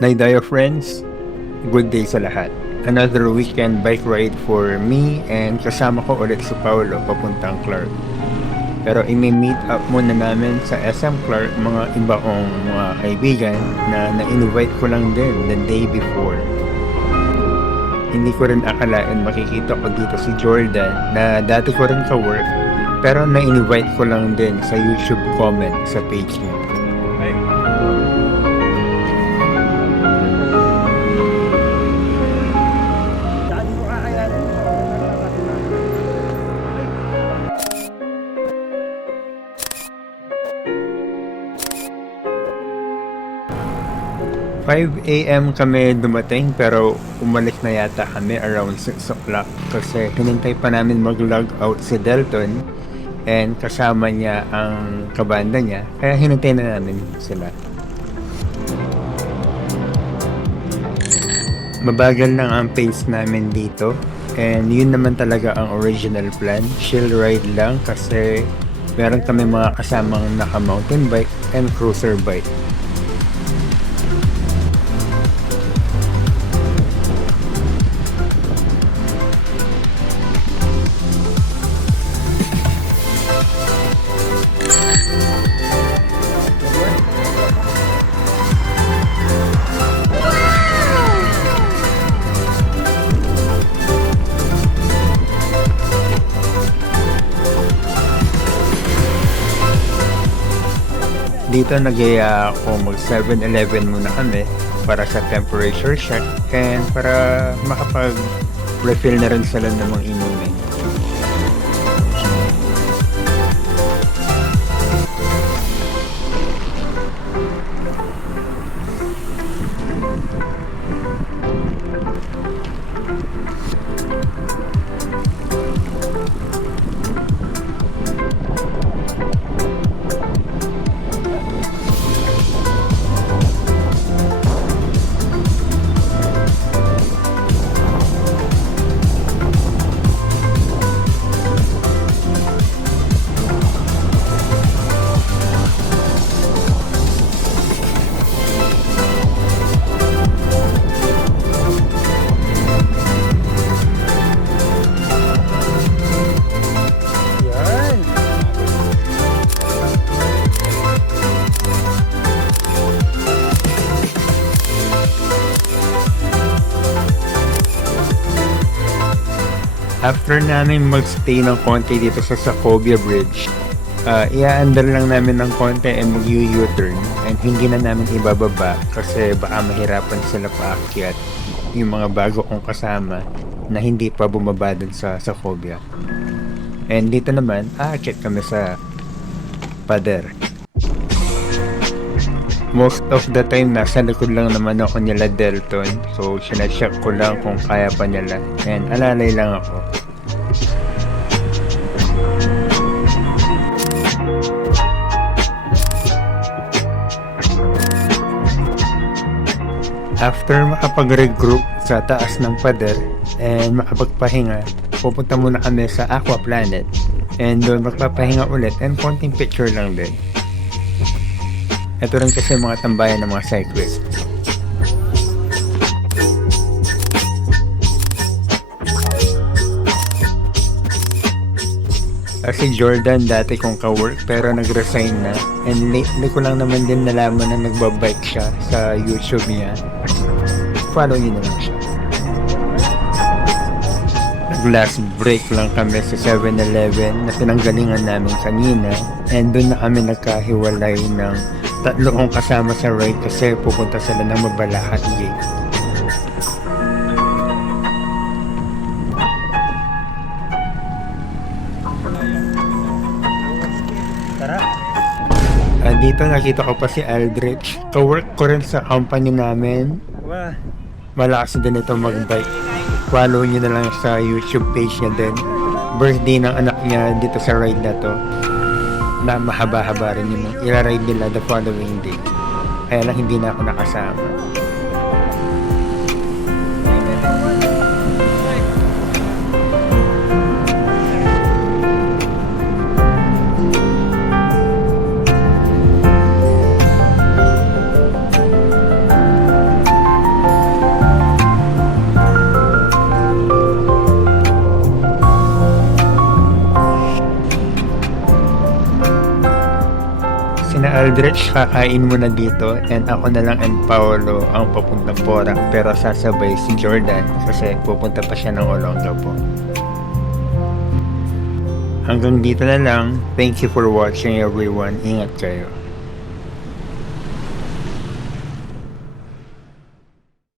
Naydayo friends, good day sa lahat. Another weekend bike ride for me and kasama ko ulit si Paolo papuntang Clark. Pero imi-meet up muna namin sa SM Clark mga iba kong mga kaibigan na na-invite ko lang din the day before. Hindi ko rin akalain makikita ko dito si Jordan na dati ko rin ka-work pero na-invite ko lang din sa YouTube comment sa page niya. $5 AM kami dumating pero umalis na yata kami around 6 o'clock kasi hinintay pa namin mag-log out si Delton and kasama niya ang kabanda niya kaya hinintay na namin sila. Mabagal lang ang pace namin dito and yun naman talaga ang original plan, chill ride lang kasi meron kami mga kasamang naka mountain bike and cruiser bike. Dito nag-iaya ako mag 7-Eleven muna kami para sa temperature check and para makapag-refill na rin sila ng mga inumin. After namin magstay ng konti dito sa Sacobia Bridge, i-under lang namin ng konti and mag-U-turn and hindi na namin ibababa kasi baka mahirapan sila paakyat yung mga bago kong kasama na hindi pa bumaba dun sa Sacobia. And dito naman, aakyat kami sa pader. Most of the time, nasa likod lang naman ako nila Delton. So, sinacheck ko lang kung kaya pa nila. And alalay lang ako. After makapag-regroup sa taas ng pader and makapagpahinga, pupunta muna kami sa Aqua Planet. And doon magpapahinga ulit and konting picture lang din. Ito rin kasi mga tambayan ng mga cyclists. Si Jordan dati kong ka-work pero nag-resign na and lately ko lang naman din nalaman na nagbabike siya sa YouTube niya. Follow niyo na lang siya. Last break lang kami sa 7-Eleven na pinanggalingan namin kanina and doon na kami nagkahiwalay ng tatlo kong kasama sa ride kasi pupunta sila ng Mabalacat Gate. Dito nakita ko pa si Aldrich. Ka-work ko rin sa company namin. Malakas din ito mag-bike. Follow nyo na lang sa YouTube page niya din. Birthday ng anak niya dito sa ride na to. Na mahaba-haba rin yun. I-ride nila the following day. Kaya lang hindi na ako nakasama. Aldrich, kakain muna dito and ako na lang and Paolo ang papuntang Porac, pero sasabay si Jordan kasi pupunta pa siya ng Olongapo. Hanggang dito na lang. Thank you for watching everyone. Ingat kayo.